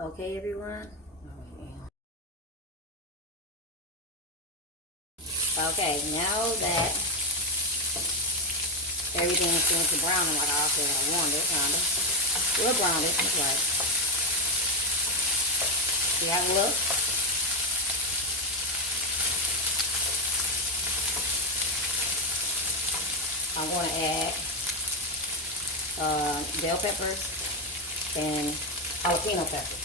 Okay, everyone. Okay, now that everything is finished browning like I said I wanted it, kind of. We'll brown it. That's right. See how it looks? I'm going to add bell peppers and jalapeno peppers.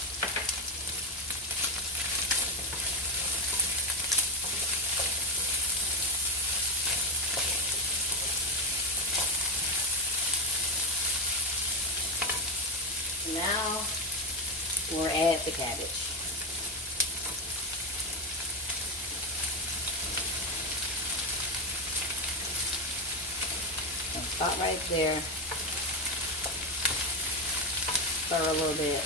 Now we'll add the cabbage. And stop right there. Stir a little bit.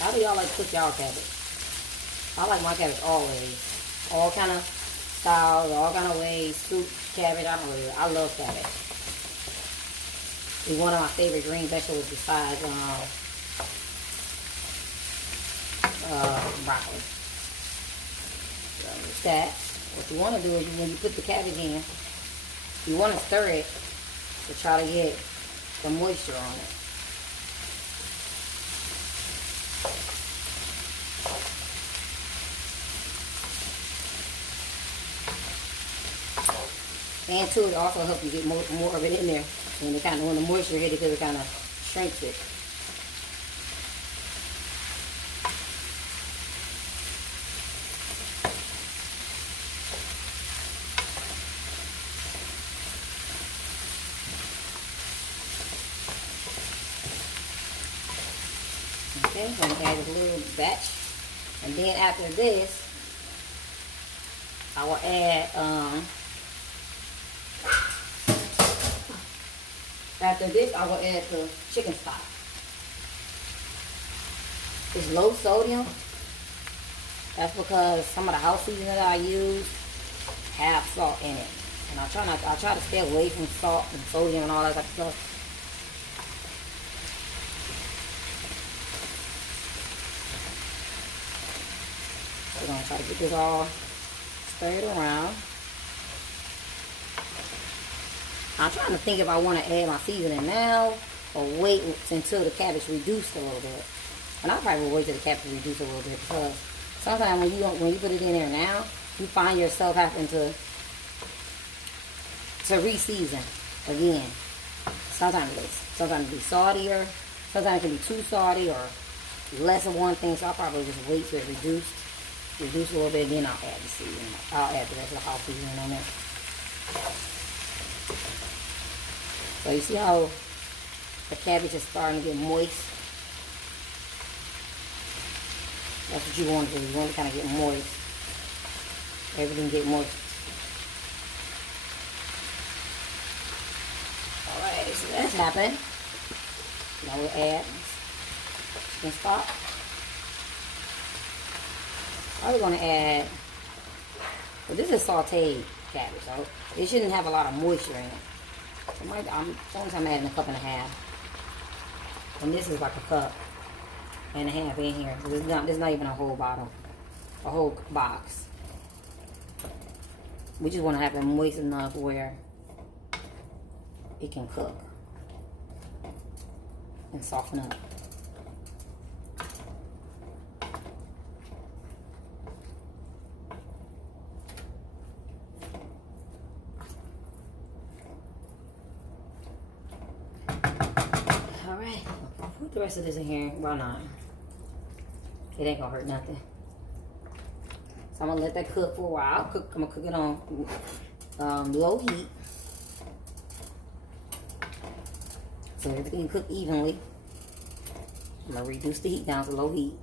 How do y'all like to cook y'all cabbage? I like my cabbage always. All kind of styles, all kind of ways. Soup, cabbage, I love cabbage. It's one of my favorite green vegetables besides broccoli. So with that, what you want to do is when you put the cabbage in, you want to stir it to try to get the moisture on it. And too, it also helps you get more of it in there when the moisture hit it, because it kind of shrinks it. Okay, I'm gonna add a little batch, and then after this, I will add after this, I will add the chicken stock. It's low sodium. That's because some of the house seasoning that I use have salt in it, and I try to stay away from salt and sodium and all that type of stuff. We're gonna try to get this all stirred around. I'm trying to think if I want to add my seasoning now or wait until the cabbage reduced a little bit. And I probably will wait till the cabbage reduce a little bit, because sometimes when you put it in there now, you find yourself having to re-season again. Sometimes it be saltier, sometimes it can be too salty or less of one thing. So I'll probably just wait till it reduce a little bit, and then I'll add the seasoning. I'll add the rest of the house seasoning on there. So you see how the cabbage is starting to get moist? That's what you want to do. You want to kind of get moist. Everything get moist. Alright, so that's happening. Now we'll add chicken stock. I'm going to add, well, this is sauteed cabbage, so it shouldn't have a lot of moisture in it. So I'm adding a cup and a half. And this is like a cup and a half in here. So this is not even a whole bottle, a whole box. We just want to have it moist enough where it can cook and soften up. Alright, put the rest of this in here. Why not? It ain't gonna hurt nothing. So I'm gonna let that cook for a while. I'm gonna cook it on low heat, so everything can cook evenly. I'm gonna reduce the heat down to low heat.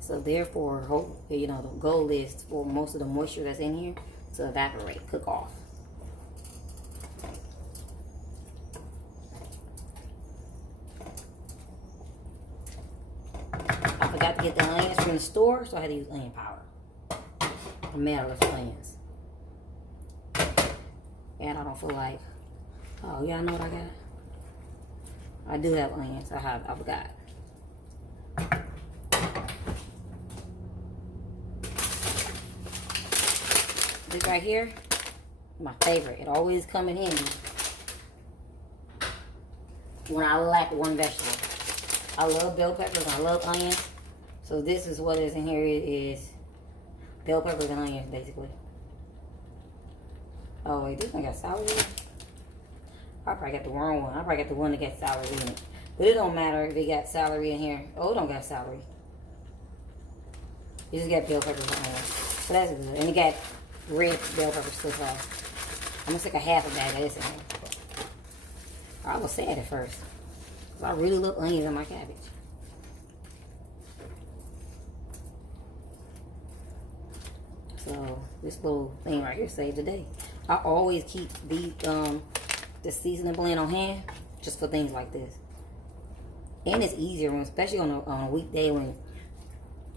So therefore, you know, the goal is for most of the moisture that's in here to evaporate, cook off. I forgot to get the onions from in the store, so I had to use onion powder. A matter of onions. And I don't feel like, oh, y'all know what I got? I do have onions. I forgot. This right here, my favorite. It always comes in handy when I lack one vegetable. I love bell peppers and I love onions. So this is what is in here. It is bell peppers and onions, basically. Oh wait, this one got celery. I probably got the wrong one. I probably got the one that got celery in it. But it don't matter if it got celery in here. Oh, it don't got celery. It just got bell peppers and onions. So that's good. And it got red bell peppers too. So I'm gonna stick a half a bag of this in here. I was sad at first. I really love onions in my cabbage. So this little thing right here saved the day. I always keep the seasoning blend on hand just for things like this. And it's easier, when, especially on a weekday when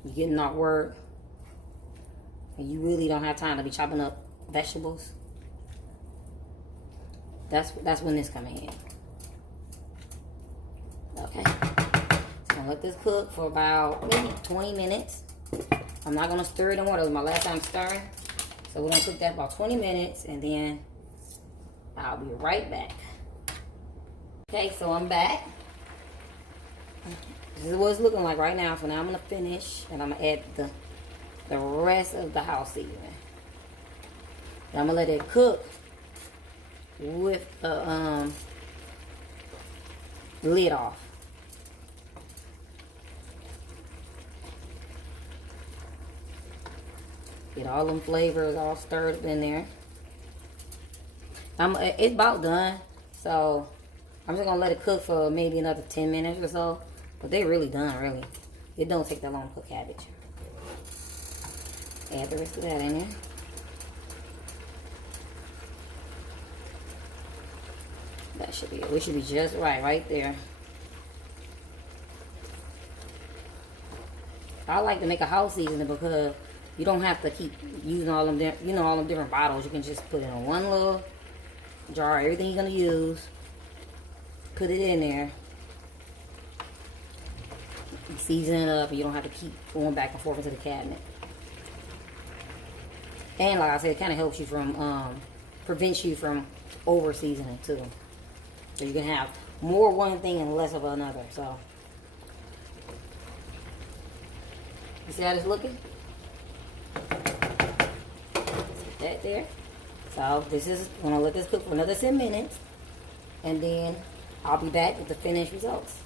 you're getting off work and you really don't have time to be chopping up vegetables. That's when this comes in. Okay. So I'm gonna let this cook for about maybe 20 minutes. I'm not gonna stir it in water. It was my last time stirring. So we're gonna cook that about 20 minutes and then I'll be right back. Okay, so I'm back. This is what it's looking like right now. So now I'm gonna finish and I'm gonna add the rest of the house seasoning. And I'm gonna let it cook with the lid off. Get all them flavors all stirred up in there. It's about done, so I'm just gonna let it cook for maybe another 10 minutes or so. But they're really done, really. It don't take that long to cook cabbage. Add the rest of that in there. That should be it. We should be just right there. I like to make a house seasoning because you don't have to keep using all them, all them different bottles. You can just put it in one little jar, everything you're gonna use. Put it in there. You season it up, and you don't have to keep going back and forth into the cabinet. And like I said, it kind of helps you from, prevents you from over seasoning too. So you can have more one thing and less of another. So you see how it's looking? That there. So this is, I'm gonna let this cook for another 10 minutes and then I'll be back with the finished results.